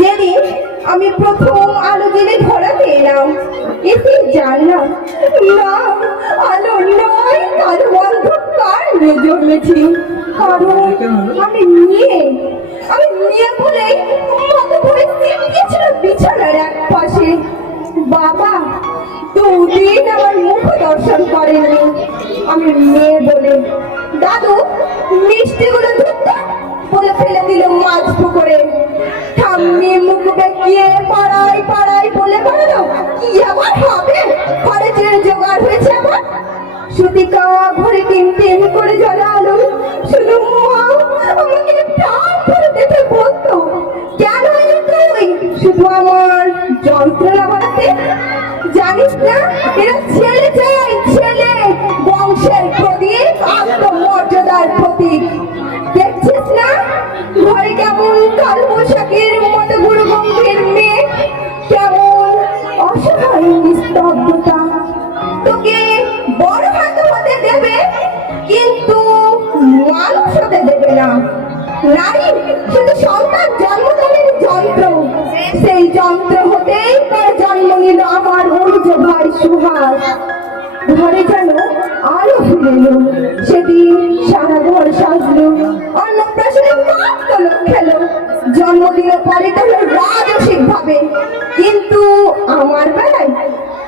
যেদিন আমি প্রথম আলো জেলে ধরাতে এলাম এতে জানলাম, না, আলো নয়, কালো অন্ধকার নিয়ে জন্মেছি কারণ আমি মেয়ে আমি মেয়ে বলেই মতো করে ছিল বিছানার এক পাশে বাবা, দুদিন আমার মুখ দর্শন করেনি আমি মেয়ে বলে, দাদু, মিষ্টিগুলো ধরতে বলে ফেলে দিল মাছ পুকুরে। ঠাম্মি মুখ বেঁকিয়ে পাড়ায় পাড়ায় বলে বেড়ালো কি আবার হবে? খরচের জোগাড় হয়েছে আমার সুতিকা ঘরে টিম টিম করে জ্বালালো। শুধু মা, আমাকে প্রাণ ভরে বলতো, কেন তুই? শুধু আমার যন্ত্রণা বাড়াতে? জানিস না, এরা ছেলে চাই শুধু সন্তান জন্মদানের যন্ত্র। সেই যন্ত্র হতেই তার জন্ম নিল আমার অনুজ ভাই সুহাস। ঘরে যেন আলো ফিরে এলো। সেদিন সারা ঘর সাজলো। অন্নপ্রাশনে কাকতলক খেলো জন্মদিনে পরে গেল রাজসিক ভাবে কিন্তু আমার বেলায়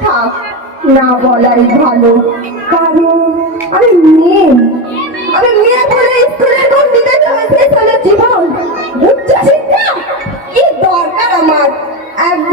থাক, না বলাই ভালো। কারণ আমি মেয়ে। আমি মেয়ে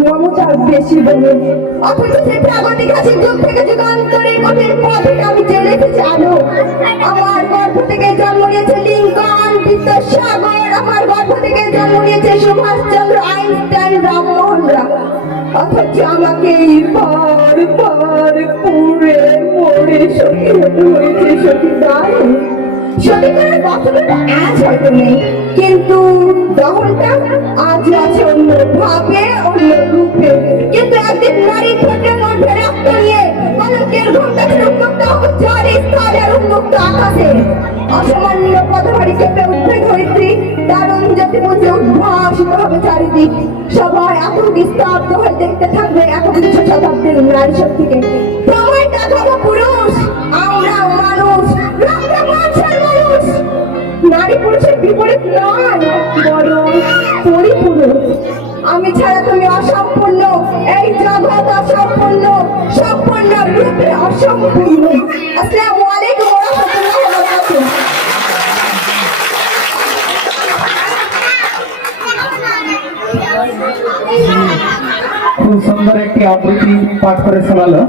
মমতার বেশি বলে। অথচ সে প্রাগতিক যুগ থেকে যুগান্তরের কঠিন পথে আমি চলে এসেছি আলো, আমার গর্ভ থেকে জন্ম নিয়েছে লিঙ্কন, বিদ্যাসাগর। আমার গর্ভ থেকে জন্ম নিয়েছে সুভাষচন্দ্র আইনস্টাইন রামমোহনরা অথচ আমাকে পর পর পুড়ে মরে সখী হতে হয়েছে সখী নেই, কিন্তু দহনটা আজ আছে অন্য ভাবে রূপে। কিন্তু চারিদিক। সবাই এখন স্তব্ধ হয়ে দেখতে থাকবে এখন শতাব্দীর নারী শক্তিকে। আমি ছাড়া তুমি অসম্পূর্ণ, এই জগৎ অসম্পূর্ণ, সম্পূর্ণ রূপে অসম্পূর্ণ। খুব সুন্দর একটি আবৃত্তি পাঠ করে শোনালো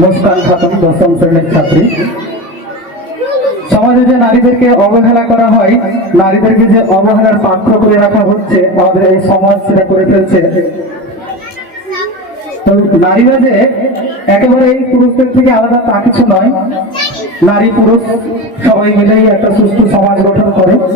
মুস্কান খাতুন দশম শ্রেণির ছাত্রী। সমাজে যে নারীদেরকে অবহেলা করা হয়, নারীদেরকে যে অবহেলার পাত্র করে রাখা হচ্ছে, আমাদের এই সমাজ সেটা করে ফেলছে। তো নারীরা যে একেবারে এই পুরুষদের থেকে আলাদা তা কিছু নয়। নারী পুরুষ সবাই মিলেই একটা সুস্থ সমাজ গঠন করে।